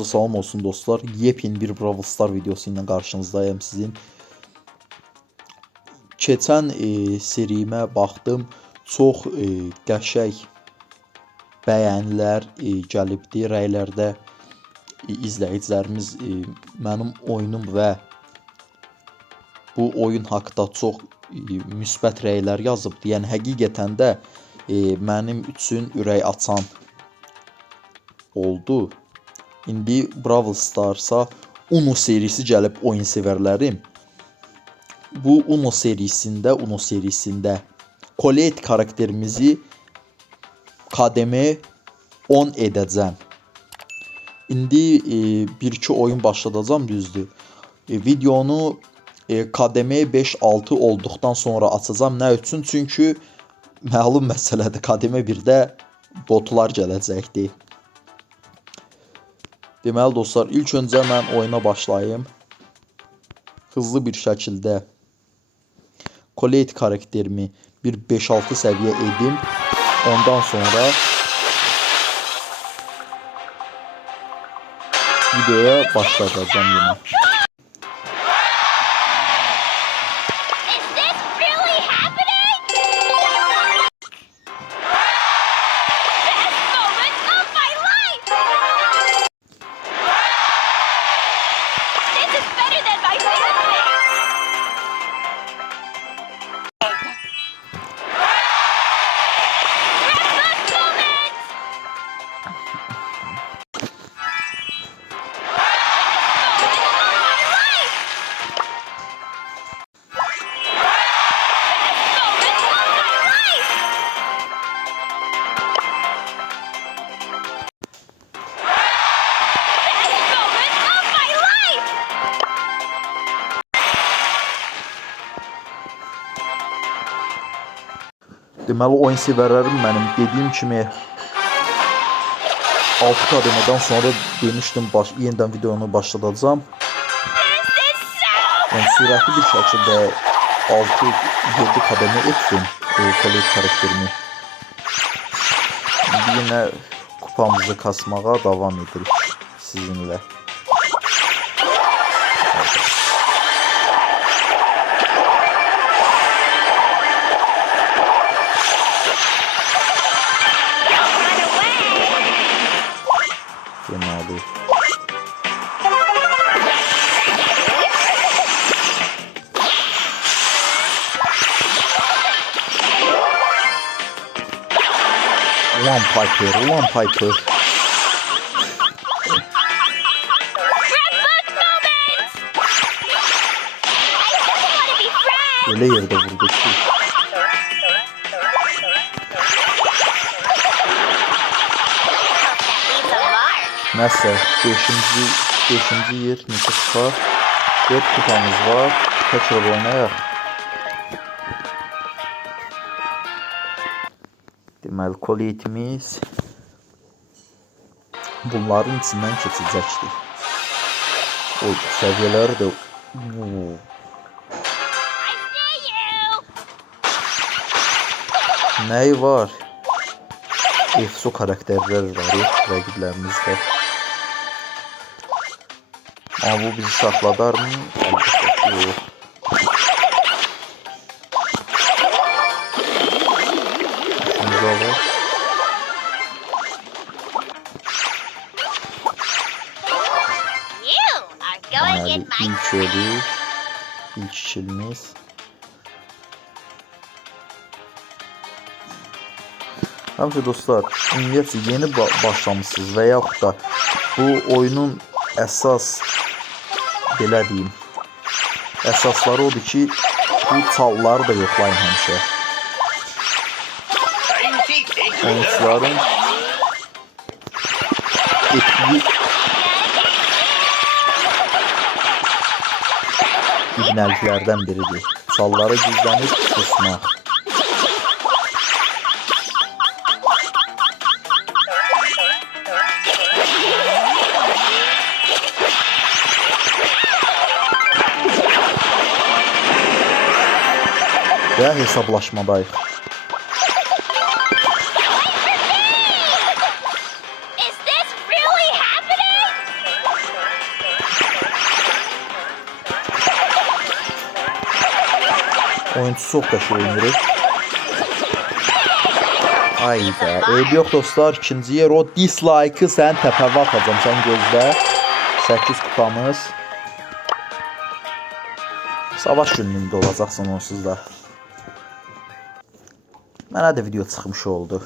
Hamınıza salam olsun dostlar. Yepyeni bir Brawl Stars videosu ilə qarşınızdayım sizin. Keçən serimə baxdım. Çox qəşəng bəyənilər gəlibdi. Rəylərdə izləyicilərimiz mənim oyunum və bu oyun haqqında çox müsbət rəylər yazıbdı. Yəni həqiqətən də mənim üçün ürək açan oldu. İndi Brawl Stars'a Uno serisi gəlib oyun sevərlərim. Bu Uno serisində Colette karakterimizi kademe 10 edəcəm. İndi 1-2 oyun başladacağım düzdür. Videonu kademe 5-6 olduqdan sonra açacağım. Nə üçün? Çünki məlum məsələdir. Kademe 1-də botlar gələcəkdir. Deməli dostlar, ilk öncə mən oyuna başlayayım. Hızlı bir şəkildə Colette karakterimi bir 5-6 səviyyə edim. Ondan sonra videoya başlayacağım yine. Deməli oyun sevərlərim mənim dediyim kimi 6 kademeden sonra demiştim yeniden videonu başlatacağım. Yani sürətli bir şəkildə 6-7 kademe etdim Colette karakterimi. Şimdi yine kupamızı kasmağa devam edirik sizinle. Deməli Ulan Piper. Öyle yerde vurdu ki. Neyse 5. yer neçə çıxar? 4 kupamız var. Tekrar oynayaq. Deməli Colette'imiz bunların içindən keçəcəkdir. O səviyyələri də nəyi var? Efso karakterler var rəqiblərimizdə. Ama bu bizi sakladar mı? Yok. Şunca var. Yani ilk ölü, ilk işilimiz. Hamıca dostlar, ümumiyyətlə yeni başlamışsınız və yaxud da bu oyunun əsas belə deyim, əsasları odur ki, bu çalları da yoxlayın həmişə. Oyuncuların etdiyi ibnəliklərdən biridir. Çalları gizlənib susmaq. Və hesablaşmadayıq. Oyuncusu çox qəşəng oynayır. Ay be, eybi yox dostlar, ikinci yer o dislike'ı sən təpəvə atacam, sən gözlə. 8 kupamız. Savaş günlüyündə olacaqsan onsuz da. Mənə də video çıxmış oldu.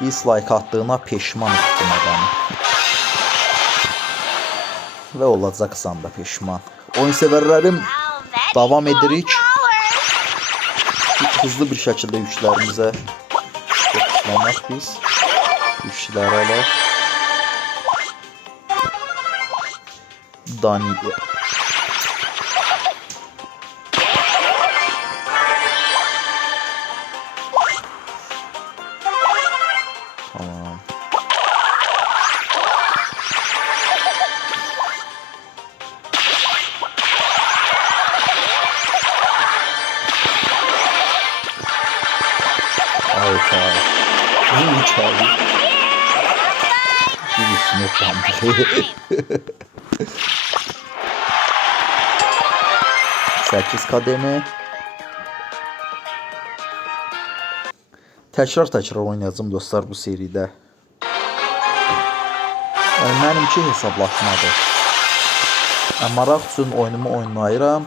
Dislike attığına peşman etdim adamı. Və olacaqsan da peşman. Oyun sevərlərim, davam edirik. Hızlı bir şəkildə yüklərimizə fokuslamaq biz. Yükləri alaq. Daniye. Tamam. Harika. Bu içeride. Birisini yapamadı. 8 kademe. Təkrar oynayacağım dostlar bu seride. Yəni mənimki hesablaşmadır. Maraq üçün oyunumu oynayıram.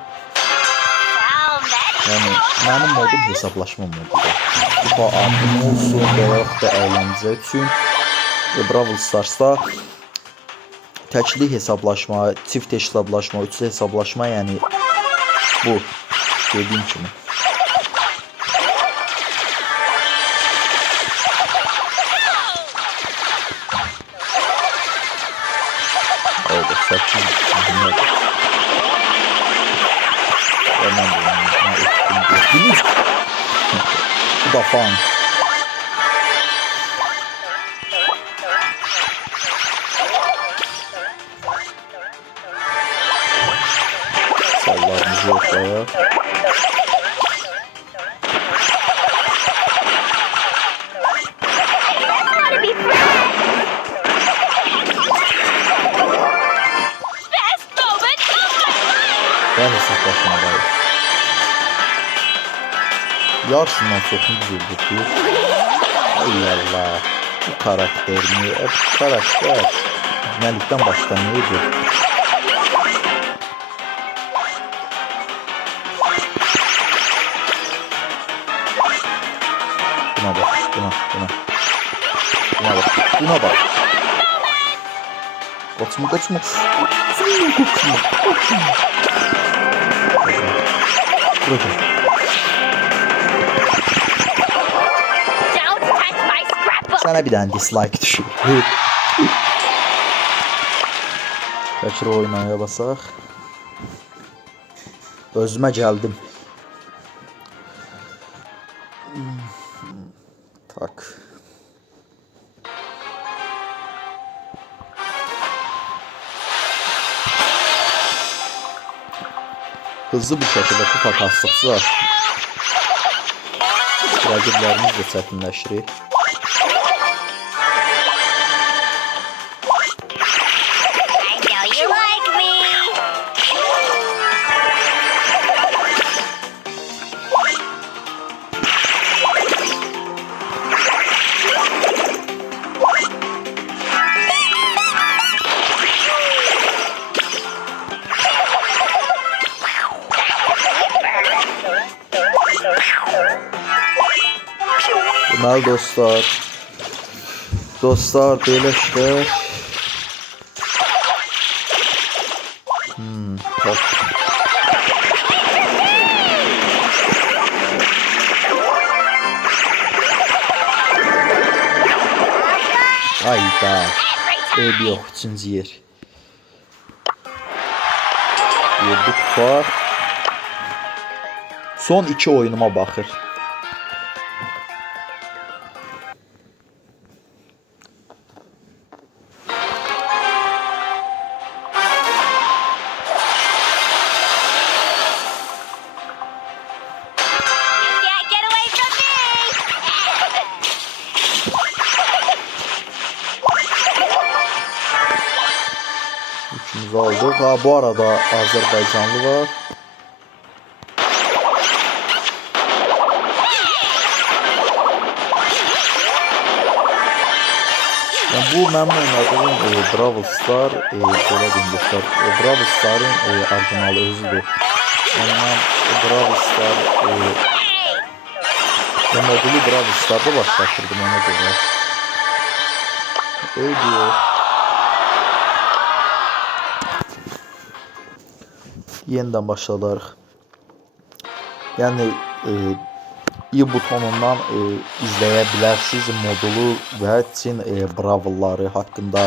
Yəni mənim modum hesablaşma modudur. Bu adım olsun və yaxud da əyləncə üçün Brawl Stars'da təkli hesablaşma, çift hesablaşma, üçlü hesablaşma, yəni bu dediyim kimi. Oldu 8 dinlədim. Hemen bunu bu da fan. Sallarımızı yoxlayaq. Ben hesaplaşmadayım. Yarısından çoxunu biz öldürdük. Ay Allah. Bu karakterini, bu karakter Məlikdən başqa neydi? Buna bak, buna bak, buna bak. Kaçma. Bırakın. Sana bir tane dislike düşür. Kaçır oynaya basaq. Özümə gəldim. Tak. Hızlı bir şəkildə kupa kastıqca rəqiblərimiz də çətinləşir. Deməli dostlar belə işte. Top. Ayda. Eybi yox, üçüncü yer. 7 kupa. Son 2 oyunuma baxır. Üçümüz aldık. Ha, bu arada Azerbaycanlı var. Bu mənim oynadığım Brawl Star, belə deyim dostlar, Brawl Star'ın orijinalı özüdür. Yəni mən Brawl Star modulu Brawl Star'da başlatırdım ona göre. Diyor. Yeniden başladıq. Yəni i butonundan izləyə bilərsiniz modulu və Çin Brawl'ları haqqında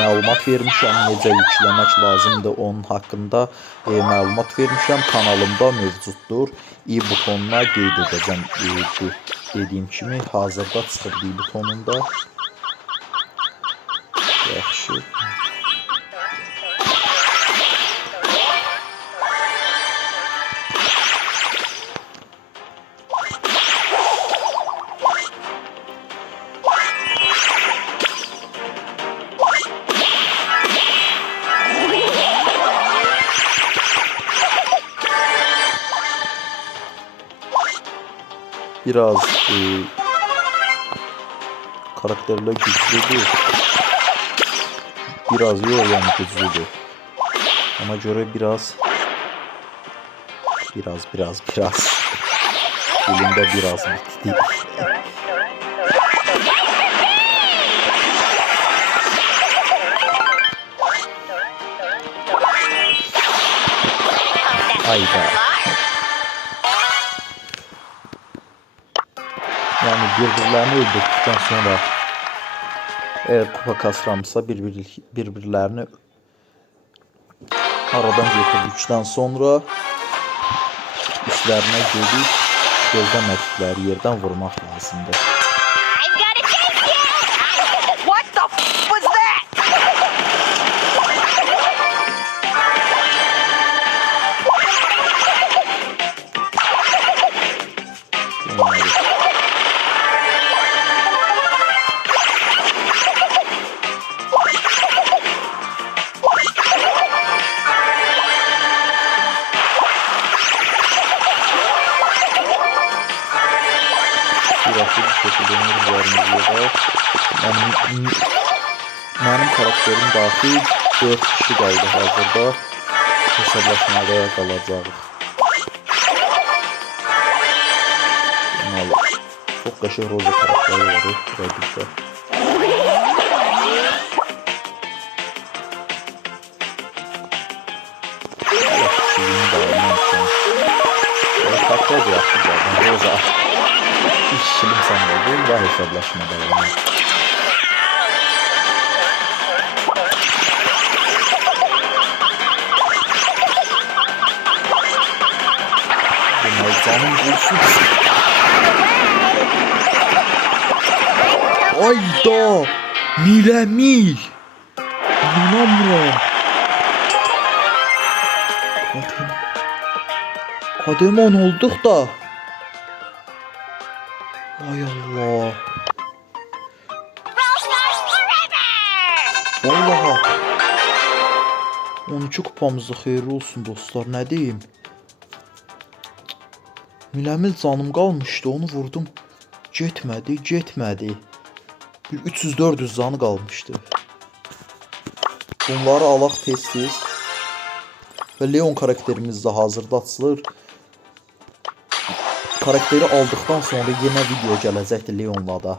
məlumat vermişəm. Necə yükləmək lazımdır onun haqqında məlumat vermişəm. Kanalımda mövcuddur. I butonuna qeyd edəcəm. Dediyim kimi hazırda çıxır i butonunda. Yaxşı. Biraz karakterler güçlüdür. Biraz yok yani güçlüdür. Ona göre biraz elimde biraz bitti. Ayda. Yani birbirlerini öldürdükten sonra eğer kupa kasramsa birbirlerini aradan götürdükten sonra üstlerine gelip gözlemedikleri yerden vurmak lazımdır. Sürekli bir şekilde üzerimize benim karakterim dahil 4 kişi kaldı hazırda. Hesaplaşmaya kalacağız. Çok kaşı Rosa karakteri var. Rakipte. Karakter de yaptı zaten Rosa. İş şilim sanırım ve hesaplaşmada yani. Bunlar canım bulsun. Ayda! Milemil! İnanmıyorum. Kademon olduk da. Ay Allah. Vallahi 12 kupamızda xeyirli olsun dostlar, ne diyeyim. Miləmil canım qalmışdı, onu vurdum. Getmədi. Bir 300-400 canı qalmışdı. Bunları alaq tez-tez. Və Leon karakterimiz də hazırda açılır. Karakteri aldıktan sonra yine video gələcəkdir Leon'la da.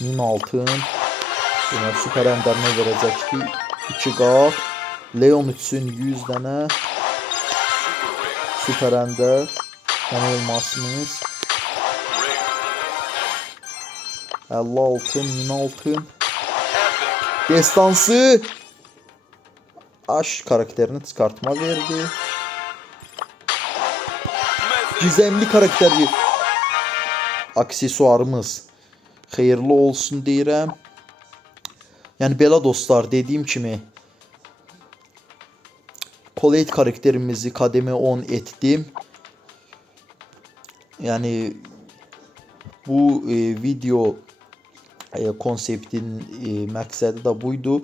1000 altın. Yine süper enderine verəcəkdi 2 qat. Leon üçün 100 dənə süper ender. Onu elmasımız 50 altın, 1000 altın. Destansı Aş karakterini çıkartma verdi. Gizemli karakteri aksesuarımız xeyirli olsun deyirəm. Yəni belə dostlar, dediyim kimi Colette karakterimizi kademe 10 etdim. Yani bu video konseptin məqsədi də buydu.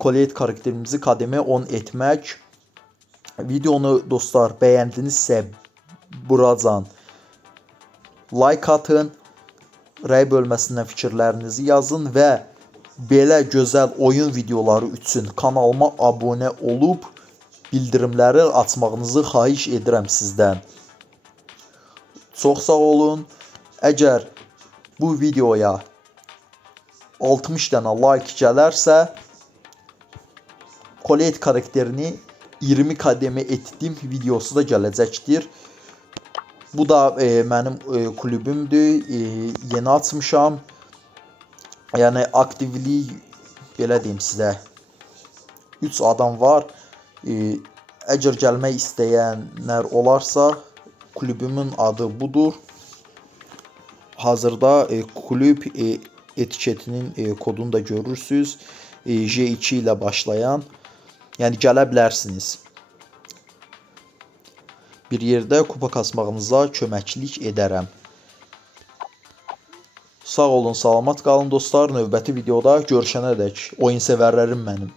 Colette karakterimizi kademe 10 etmək. Videonu dostlar bəyəndinizsə buradan like atın, rəy bölməsindən fikirlərinizi yazın və belə gözəl oyun videoları üçün kanalıma abunə olub bildirimləri açmağınızı xahiş edirəm sizdən. Çox sağ olun. Əgər bu videoya 60 dənə like gələrsə, Colette karakterini 20 kademe etdim videosu da gələcəkdir. Bu da mənim kulübümdür. Yeni açmışam. Yəni aktivlik belə deyim sizə. 3 adam var. Əgər gəlmək istəyənlər olarsa, kulübümün adı budur. Hazırda kulüp etiketinin kodunu da görürsünüz. J2 ilə başlayan. Yəni gələ bilərsiniz. Bir yerdə kupa kasmağınıza köməklik edərəm. Sağ olun, salamat qalın dostlar. Növbəti videoda görüşənədək oyun sevərlərim mənim.